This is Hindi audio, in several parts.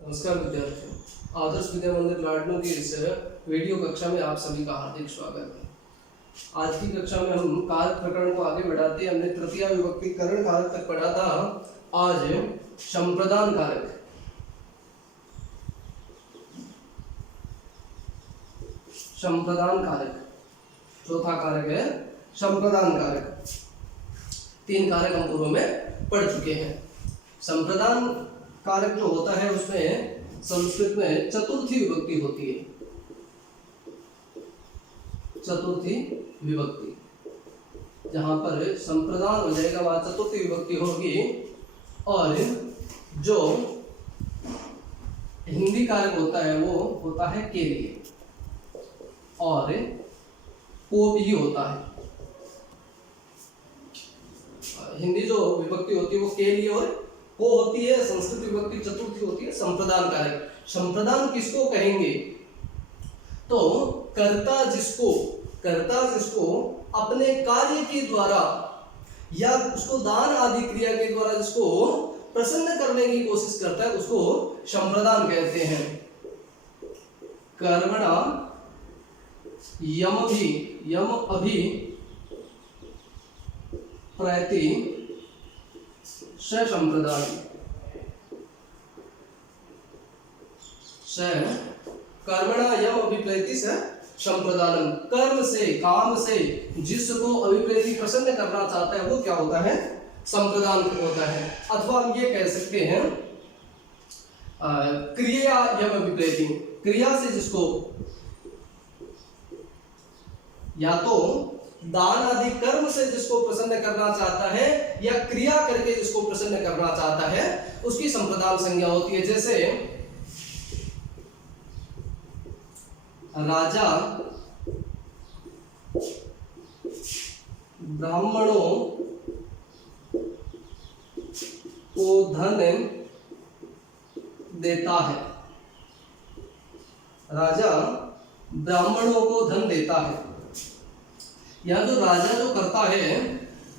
नमस्कार विद्यार्थियों, आदर्श विद्या मंदिर लाडनों की इस वीडियो कक्षा में आप सभी का हार्दिक स्वागत है। आज की कक्षा में हम कारक प्रकरण को आगे बढ़ाते हैं। हमने तृतीय विभक्तिकरण कारक तक पढ़ा था। आज संप्रदान कारक, संप्रदान कारक चौथा कारक है संप्रदान कारक। तीन कारक हम पूर्व में पढ़ चुके हैं। संप्रदान कारक जो होता है उसमें संस्कृत में चतुर्थी विभक्ति होती है। चतुर्थी विभक्ति, जहां पर संप्रदान हो जाएगा वहां चतुर्थी विभक्ति होगी। और जो हिंदी कारक होता है वो होता है के लिए, और को भी होता है। हिंदी जो विभक्ति होती है वो के लिए और को होती है। संस्कृत विभक्ति चतुर्थी होती है संप्रदान कारक। संप्रदान किसको कहेंगे? तो कर्ता जिसको अपने कार्य के द्वारा या उसको दान आदि क्रिया के द्वारा जिसको प्रसन्न करने की कोशिश करता है उसको संप्रदान कहते हैं। कर्मणा यम अभि प्रयति संप्रदान, कर्मणा यम अभिप्रेति संप्रदानम। कर्म से, काम से जिसको अभिप्रेति प्रसन्न करना चाहता है वो क्या होता है? संप्रदान होता है। अथवा हम ये कह सकते हैं क्रिया यम अभिप्रेति, क्रिया से जिसको या तो दान आदि कर्म से जिसको प्रसन्न करना चाहता है या क्रिया करके जिसको प्रसन्न करना चाहता है उसकी संप्रदान संज्ञा होती है। जैसे राजा ब्राह्मणों को धन देता है। राजा ब्राह्मणों को धन देता है। या जो राजा जो करता है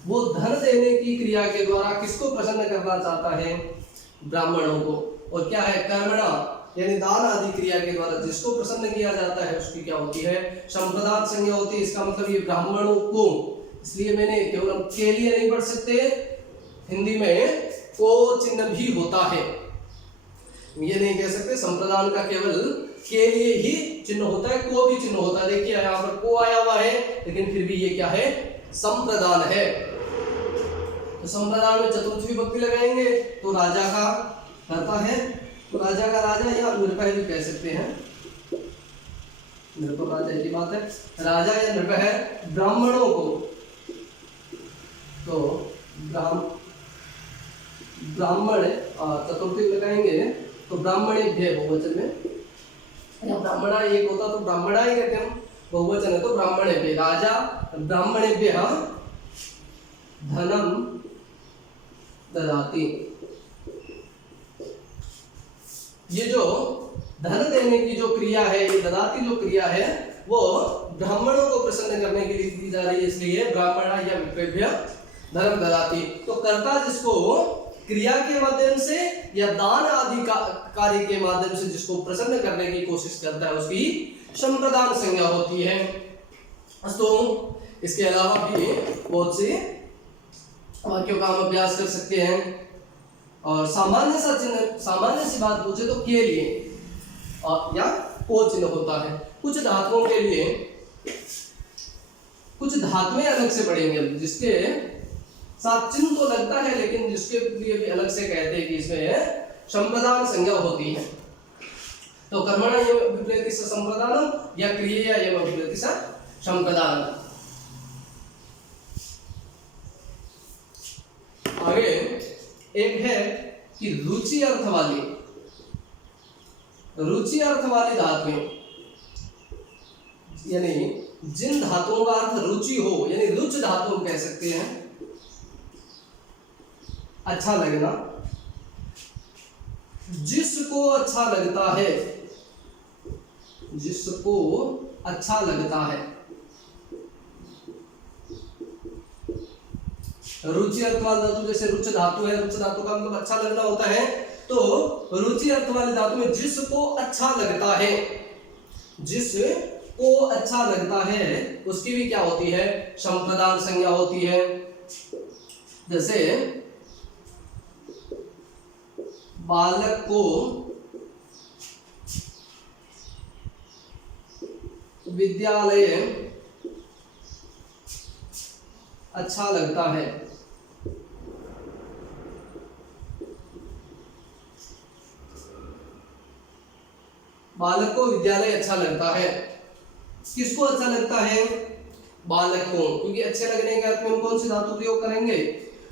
वो धन देने की क्रिया के द्वारा किसको प्रसन्न करना चाहता है? ब्राह्मणों को। और क्या है? कर्मणा, यानी दान आदि क्रिया के द्वारा जिसको प्रसन्न किया जाता है उसकी क्या होती है? संप्रदान संज्ञा होती है। इसका मतलब ये ब्राह्मणों को, इसलिए मैंने केवल हम के लिए नहीं पढ़ सकते, हिंदी में को चिन्ह भी होता है। ये नहीं कह सकते संप्रदान का केवल के लिए ही चिन्ह होता है, को भी चिन्ह होता है। देखिए यहाँ पर को आया हुआ है लेकिन फिर भी ये क्या है? संप्रदान है। तो संप्रदान में चतुर्थी विभक्ति लगाएंगे तो राजा का करता है, तो राजा का राजा या नृपय भी कह सकते हैं। नृप राजा की बात है, राजा या नृपय ब्राह्मणों को, तो ब्राह्मण चतुर्थी लगाएंगे तो ब्राह्मणेभ्यः बहुवचन में, या ब्राह्मणा एक होता तो ब्राह्मणा ही कहते हम, बहुवचन है तो ब्राह्मणेभ्यः। राजा ब्राह्मणेभ्यः धनम ददाति। ये जो धन देने की जो क्रिया है, ये ददाति जो क्रिया है वो ब्राह्मणों को प्रसन्न करने के लिए की जा रही है, इसलिए ब्राह्मणा या विप्रेभ्यः धनम ददाति। तो कर्ता जिसको क्रिया के माध्यम से या दान आदि का कार्य के माध्यम से जिसको प्रसन्न करने की कोशिश करता है उसकी संप्रदान संज्ञा होती है। तो इसके अलावा भी बहुत से वाक्यों का हम अभ्यास कर सकते हैं। और सामान्य सी बात पूछे तो के लिए और या को चिन्ह होता है। कुछ धातुओं के लिए कुछ धातुएं अलग से पढ़ेंगे जिसके साथ चिन्ह तो लगता है लेकिन जिसके लिए भी अलग से कहते हैं कि इसमें संप्रदान संज्ञा होती है। तो कर्मणा एवं अभिप्रेति से संप्रदान या क्रिया एवं अभिप्रेति से संप्रदान। आगे एक है कि रुचि अर्थ वाली धातुएं, यानी जिन धातुओं का अर्थ रुचि हो, यानी रुच धातु हम कह सकते हैं, अच्छा लगना, जिसको अच्छा लगता है, जिसको अच्छा लगता है। रुचि अर्थवाद धातु जैसे रुच धातु है, रुच धातु का मतलब अच्छा लगना होता है। तो रुचि अर्थ वाली धातु में जिसको अच्छा लगता है, जिसको अच्छा लगता है उसकी भी क्या होती है, संप्रदान संज्ञा होती है। जैसे बालक को विद्यालय अच्छा लगता है, बालक को विद्यालय अच्छा लगता है। किसको अच्छा लगता है, बालक को, क्योंकि अच्छे लगने के अर्थ में हम कौन सी धातु प्रयोग करेंगे,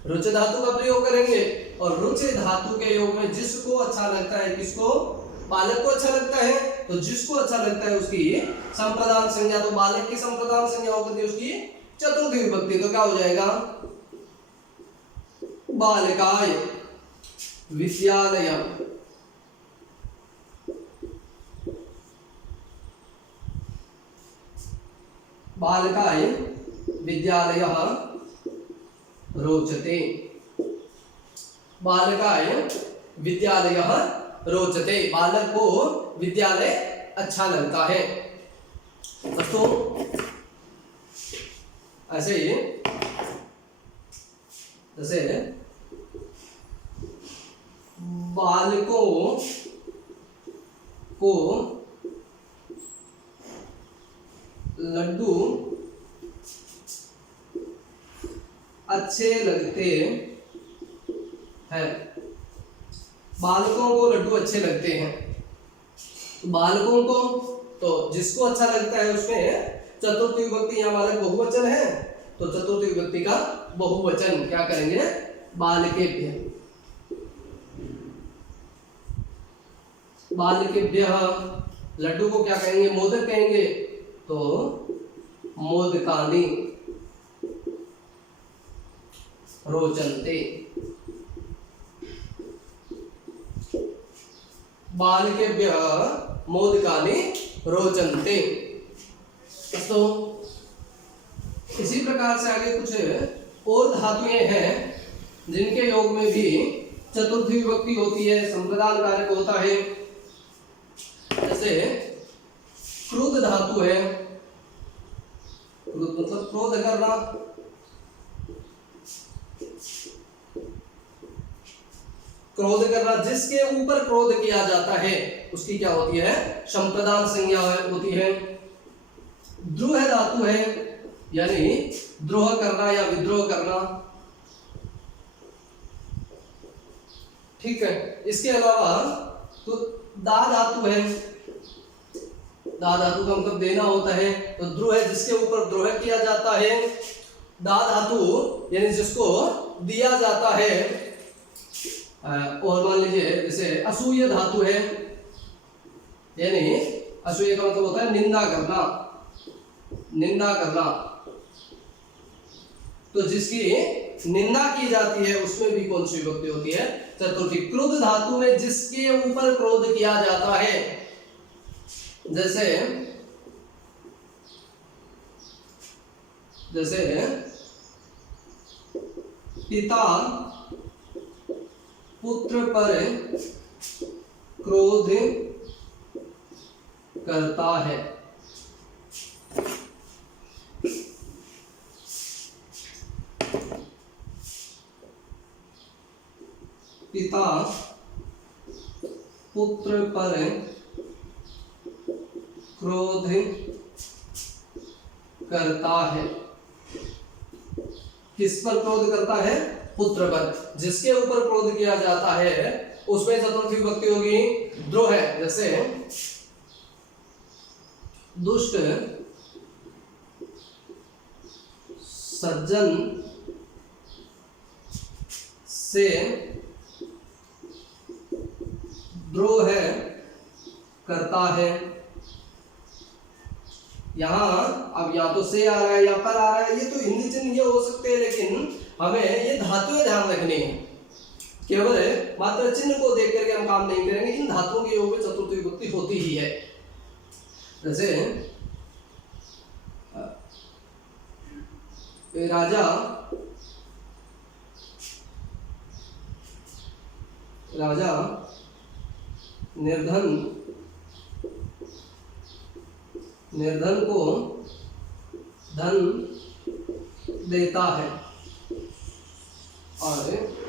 रुच धातु का प्रयोग करेंगे। और रुच धातु के योग में जिसको अच्छा लगता है, किसको, बालक को अच्छा लगता है, तो जिसको अच्छा लगता है उसकी संप्रदान संज्ञा, तो बालक की संप्रदान संज्ञा होगी उसकी चतुर्थी विभक्ति, तो क्या हो जाएगा, बालकाय विद्यालय। बालकाय विद्यालयः रोचते, बालकाय विद्यालयः रोचते, बालक को विद्यालय अच्छा लगता है। तो ऐसे ही जैसे बालकों को लड्डू अच्छे लगते हैं, बालकों को लड्डू अच्छे लगते हैं। बालकों को, तो जिसको अच्छा लगता है उसमें चतुर्थी विभक्ति, यहाँ बालक बहुवचन है तो चतुर्थी विभक्ति का बहुवचन क्या करेंगे, बालकेभ्यः, बालकेभ्यः। लड्डू को क्या कहेंगे, मोदक कहेंगे, तो मोदकानि रोचन्ते, बालकेभ्यः मोदकानि रोचन्ते। तो इसी प्रकार से आगे कुछ और धातुएं हैं जिनके योग में भी चतुर्थी विभक्ति होती है, संप्रदान कारक होता है। जैसे क्रुद्ध धातु है, क्रुद्ध मतलब क्रोध करना, क्रोध करना, जिसके ऊपर क्रोध किया जाता है उसकी क्या होती है, संप्रदान संज्ञा होती है। द्रोह धातु है, यानी द्रोह करना या विद्रोह करना, ठीक है। इसके अलावा तो दा धातु है, दा धातु का मतलब देना होता है, तो द्रोह है जिसके ऊपर द्रोह किया जाता है। दा धातु यानी जिसको दिया जाता है। और मान लीजिए जैसे असूय धातु है, यानी असूय का मतलब होता है निंदा करना, निंदा करना, तो जिसकी निंदा की जाती है उसमें भी कौन सी विभक्ति होती है, चतुर्थी। क्रुद्ध धातु में जिसके ऊपर क्रोध किया जाता है, जैसे पिता पुत्र पर क्रोध करता है, पिता पुत्र पर क्रोध करता है। किस पर क्रोध करता है, पुत्र पर। जिसके ऊपर क्रोध किया जाता है उसमें चतुर्थी विभक्ति होगी द्रोह है। जैसे दुष्ट सज्जन से द्रोह करता है। यहाँ अब या तो से आ रहा है या पर आ रहा है, ये तो हिंदी चिन्ह ये हो सकते हैं, लेकिन हमें ये धातुएं ध्यान रखनी है। केवल मात्र चिन्ह को देख करके हम काम नहीं करेंगे, इन धातुओं के योग में चतुर्थी विभक्ति होती ही है। जैसे राजा निर्धन को धन देता है। और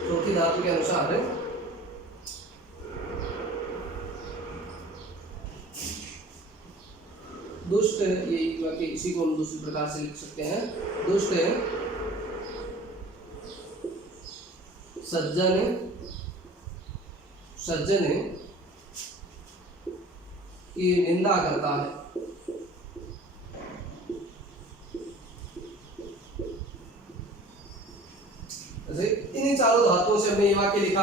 चौथी धातु के अनुसार दुष्ट, यही वाक्य इसी को हम दूसरी प्रकार से लिख सकते हैं। दुष्ट सज्जन की निंदा करता है। इन्हीं चारों धातुओं से हमने ये वाक्य लिखा।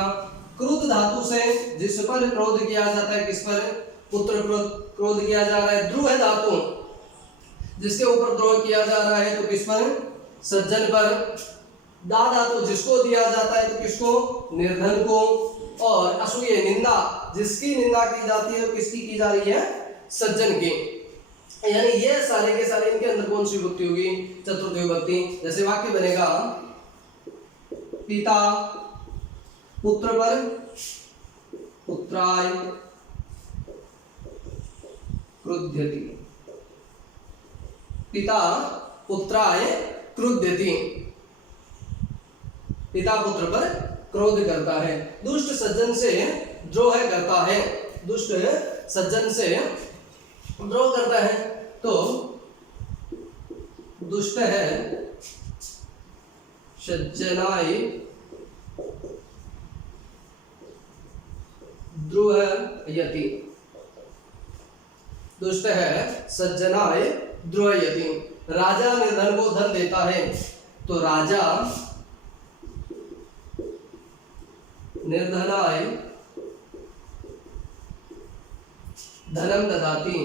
क्रोध धातु से जिस पर क्रोध किया जाता है, किस पर? पुत्र क्रोध किया जा रहा है। द्रोह धातु जिसके ऊपर द्रोह किया जा रहा है तो किस पर? सज्जन पर। दा धातु जिसको दिया जाता है तो किसको? निर्धन को। और असूय निंदा जिसकी निंदा की जाती है तो किसकी की जा रही है? सज्जन की। यानी ये सारे के सारे इनके अंदर कौन सी विभक्ति होगी? चतुर्थी विभक्ति। जैसे वाक्य बनेगा पिता पुत्र पर पुत्राय क्रुध्यति। पिता पुत्राय क्रुध्यति। पिता पुत्र पर क्रोध करता है। दुष्ट सज्जन से द्रोह करता है। दुष्ट सज्जन से द्रोह करता है तो दुष्ट है सज्जनाय द्रोहयति। दुष्ट है सज्जनाय द्रोहयति। राजा निर्धन को धन देता है तो राजा निर्धनाय धनम ददाति।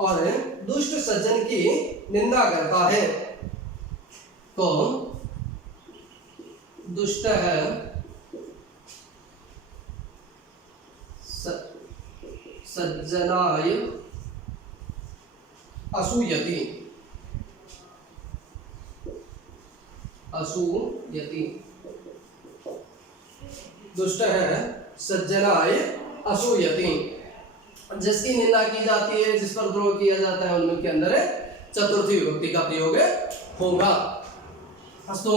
और दुष्ट सज्जन की निंदा करता है तो दुष्ट है सज्जनाय असूयति। असूयति। दुष्ट है सज्जनाय असूयति। जिसकी निंदा की जाती है, जिस पर द्रोह किया जाता है, उनके अंदर चतुर्थी विभक्ति का प्रयोग होगा। तो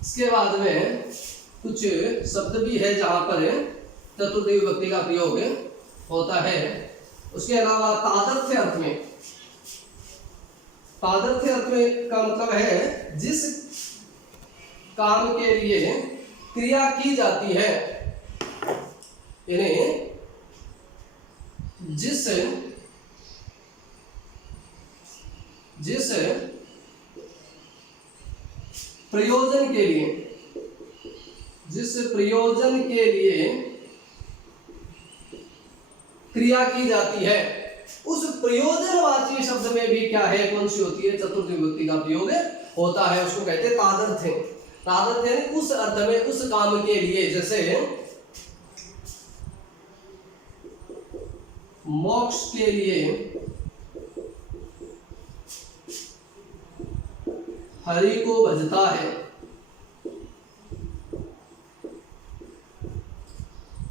इसके बाद में कुछ शब्द भी है जहां पर चतुर्थी विभक्ति का प्रयोग होता है। उसके अलावा तादर्थ्य अर्थ में, तादर्थ्य अर्थ में का मतलब है जिस काम के लिए क्रिया की जाती है, यानी जिस प्रयोजन के लिए, जिस प्रयोजन के लिए क्रिया की जाती है, उस प्रयोजनवाची शब्द में भी क्या है, कौन सी होती है? चतुर्थी विभक्ति का प्रयोग होता है। उसको कहते हैं तादर्थ्य। तादर्थ्य यानी उस अर्थ में, उस काम के लिए। जैसे मोक्ष के लिए हरि को भजता है,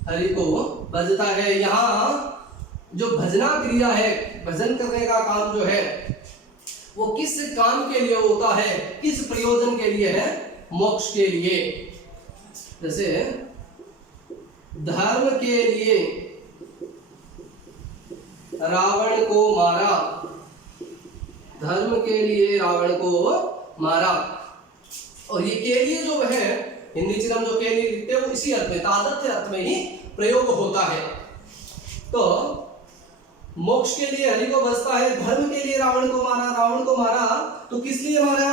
हरि को भजता है। यहाँ जो भजना क्रिया है, भजन करने का काम जो है, वो किस काम के लिए होता है, किस प्रयोजन के लिए है? मोक्ष के लिए। जैसे धर्म के लिए रावण को मारा, धर्म के लिए रावण को मारा। और ये के लिए जो है, हिंदी चिन्ह जो के लिए लिखते हैं, वो इसी अर्थ में, तादर्थ्य अर्थ में ही प्रयोग होता है। तो मोक्ष के लिए हरि को भजता है, धर्म के लिए रावण को मारा। रावण को मारा तो किस लिए मारा?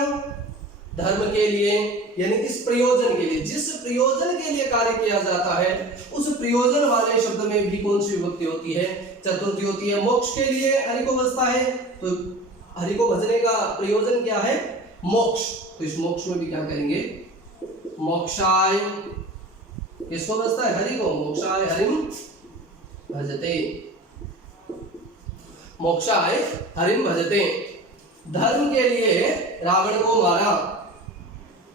धर्म के लिए, यानी इस प्रयोजन के लिए। जिस प्रयोजन के लिए कार्य किया जाता है, उस प्रयोजन वाले शब्द में भी कौन सी विभक्ति होती है? चतुर्थी होती है। मोक्ष के लिए हरि को भजता है तो हरि को भजने का प्रयोजन क्या है? मोक्ष। तो इस मोक्ष में भी क्या करेंगे? मोक्षाय। किसको भजता है? हरि को। मोक्षाय हरिम भजते, मोक्षाय हरिम भजते। धर्म के लिए रावण को मारा,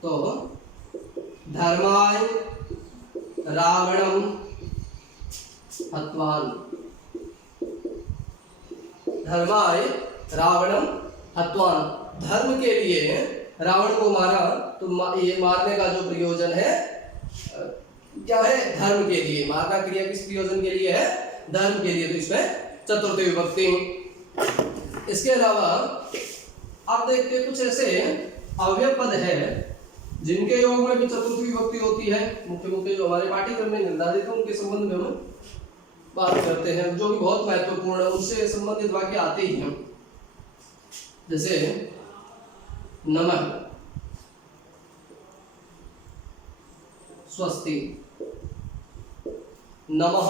तो धर्माय रावणम हत्वान, धर्माय रावणम हत्वान, धर्म के लिए रावण को मारा। तो ये मारने का जो प्रयोजन है क्या है? धर्म के लिए। मारना क्रिया किस प्रयोजन के लिए है? धर्म के लिए। तो इसमें चतुर्थी विभक्ति। इसके अलावा आप देखते कुछ ऐसे अव्यय पद है जिनके योग में भी चतुर्थी विभक्ति होती है। मुख्य मुख्य जो हमारे पाठ्यक्रम में निर्धारित है उनके संबंध में हम बात करते हैं, जो कि बहुत महत्वपूर्ण है। उनसे संबंधित वाक्य आते ही हैं, जैसे नमः, स्वस्ति, नमः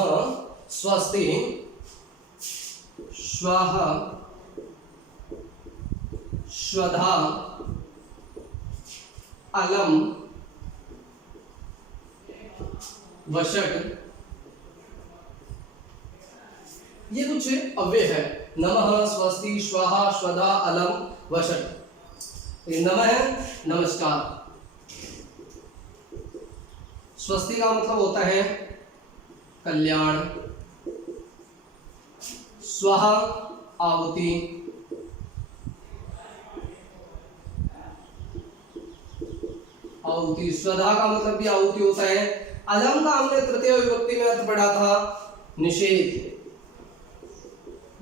स्वस्ति, स्वाहा स्वधा, अलम वषट, ये कुछ अव्यय है। नमः, स्वस्ति, स्वाहा, स्वधा, अलम, वषट। नमः है नमस्कार। स्वस्ति का मतलब होता है कल्याण, स्वाहा आहुति, आहुति, स्वधा का मतलब भी आहुति होता है। अलम का हमने तृतीय विभक्ति में अर्थ पढ़ा था निषेध,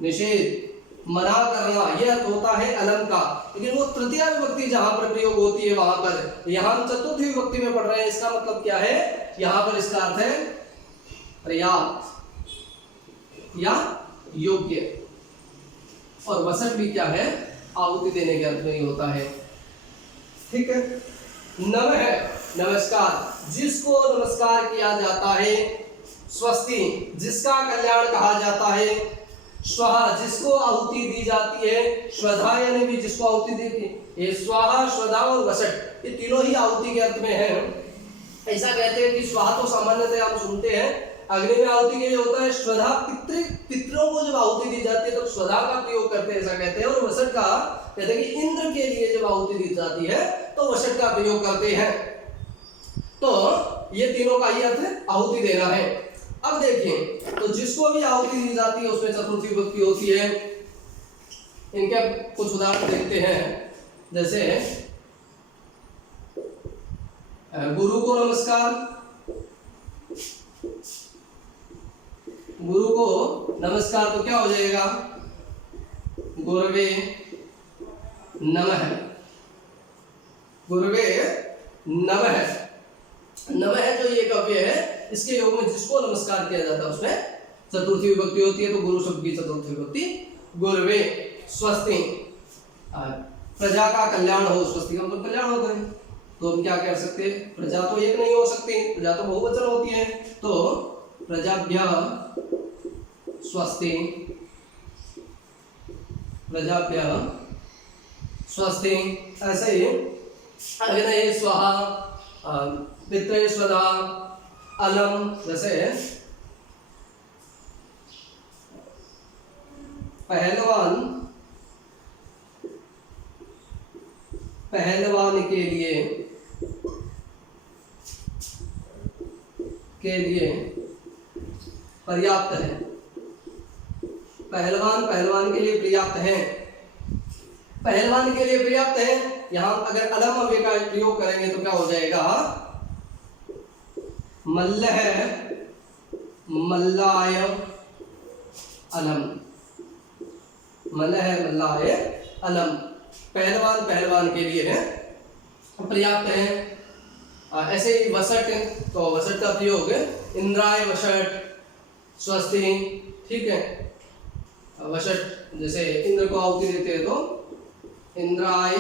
निषेध मना करना, यह अर्थ होता है अलम का। लेकिन वो तृतीय विभक्ति जहां पर प्रयोग होती है वहां पर, यहां हम चतुर्थी विभक्ति में पढ़ रहे हैं। इसका मतलब क्या है? यहां पर इसका अर्थ है पर्याप्त या योग्य, और वसट भी क्या है? आहुति देने के अर्थ में ही होता है। ठीक है। नमः है नमस्कार, जिसको नमस्कार किया जाता है। स्वस्ति, जिसका कल्याण कहा जाता है। स्वाहा, जिसको आहुति दी जाती है। स्वधा यानी भी जिसको आहुति देती है। स्वाहा, स्वधा और वसट, ये तीनों ही आहुति के अर्थ में है। ऐसा कहते हैं कि स्वाहा तो सामान्यतः आप सुनते हैं अग्नि में आहुति के लिए होता है। स्वधा पितरों को जब आहुति दी जाती है तो स्वधा का प्रयोग करते हैं, ऐसा कहते हैं। और वसट का कहते हैं कि इंद्र के लिए जब आहुति दी जाती है तो वसट का प्रयोग करते हैं। तो ये तीनों का ही अर्थ आहुति देना है। अब देखिए, तो जिसको भी आहुति दी जाती है उसमें चतुर्थी विभक्ति होती है। इनके कुछ उदाहरण देखते हैं, जैसे गुरु को नमस्कार, गुरु को नमस्कार तो क्या हो जाएगा? गुरवे नमः, गुरवे नमः। नमः जो ये काव्य है, इसके योग में जिसको नमस्कार किया जाता है उसमें चतुर्थी विभक्ति होती है। तो गुरु शब्द की चतुर्थी विभक्ति गुरवे। स्वस्ति, प्रजा का कल्याण हो, स्वस्ति का मतलब कल्याण होता है। तो हम क्या कह सकते हैं? प्रजा तो एक नहीं हो सकती, प्रजा तो बहुवचन होती है। तो प्रजाभ्यः स्वस्ति, प्रजाभ्यः स्वस्ति। ऐसे ही अग्नये स्वाहा, पितृये स्वधा, अलम, जैसे पहलवान, पहलवान के लिए पर्याप्त है। पहलवान पहलवान के लिए पर्याप्त है, पहलवान के लिए पर्याप्त है। यहां अगर अलम अव्यय का प्रयोग करेंगे तो क्या हो जाएगा? मल्लह मल्लाय अलम, मल्लह मल्लाय अलम। पहलवान पहलवान के लिए है पर्याप्त है। ऐसे ही वसट, तो वसट का प्रयोग इंद्राय वसट, स्वस्ति। ठीक है। वसट, जैसे इंद्र को आहुति देते हैं तो इंद्राय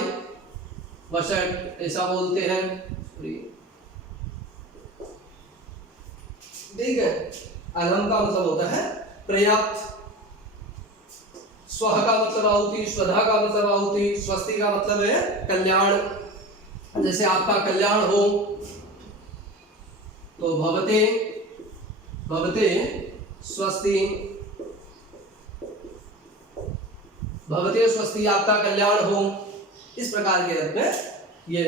वसट ऐसा बोलते हैं। ठीक है। अलम का मतलब होता है पर्याप्त, स्वह का मतलब आहुति, स्वधा का मतलब आहुति, स्वस्ति का मतलब है कल्याण। जैसे आपका कल्याण हो तो भवते, भवते स्वस्ति, भवते स्वस्ति, आपका कल्याण हो, इस प्रकार के अर्थ में ये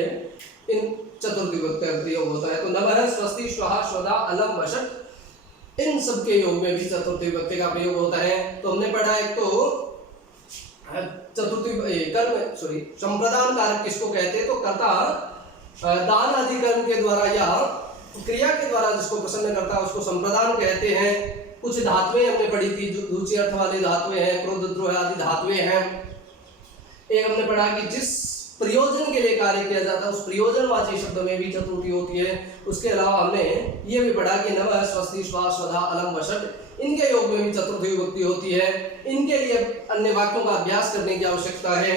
इन चतुर्थी विभक्ति का प्रयोग होता है। तो नमः, स्वस्ति, स्वहा, स्वधा, अलम, वषट, इन सब के योग में भी चतुर्थी विभक्ति का प्रयोग होता है। तो हमने पढ़ा एक तो चतुर्थी कर्म संप्रदान कारक किसको कहते हैं, तो कर्ता दान आदि कर्म के द्वारा या क्रिया के द्वारा जिसको प्रसन्न करता है उसको संप्रदान कहते हैं। कुछ धातुएं हमने पढ़ी थी, जो रुचि अर्थ वाली धातुएं हैं, क्रोध, द्रोह आदि धातुएं हैं। एक हमने पढ़ा कि जिस प्रयोजन के लिए कार्य किया जाता है उस प्रयोजनवाची शब्द में भी चतुर्थी होती है। उसके अलावा हमने ये भी पढ़ा कि नमः, स्वस्ति, स्वहा, स्वधा, अलम, वषट, इनके योग में भी चतुर्थी विभक्ति होती है। इनके लिए अन्य वाक्यों का अभ्यास करने की आवश्यकता है।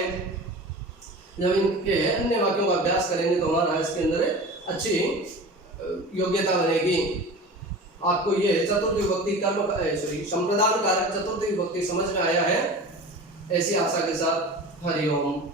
जब इनके अन्य वाक्यों का अभ्यास करेंगे तो हमारा इसके अंदर अच्छी योग्यता बनेगी। आपको ये चतुर्थी विभक्ति संप्रदान कारक चतुर्थी विभक्ति समझ में आया है, ऐसी आशा के साथ हरि ओम।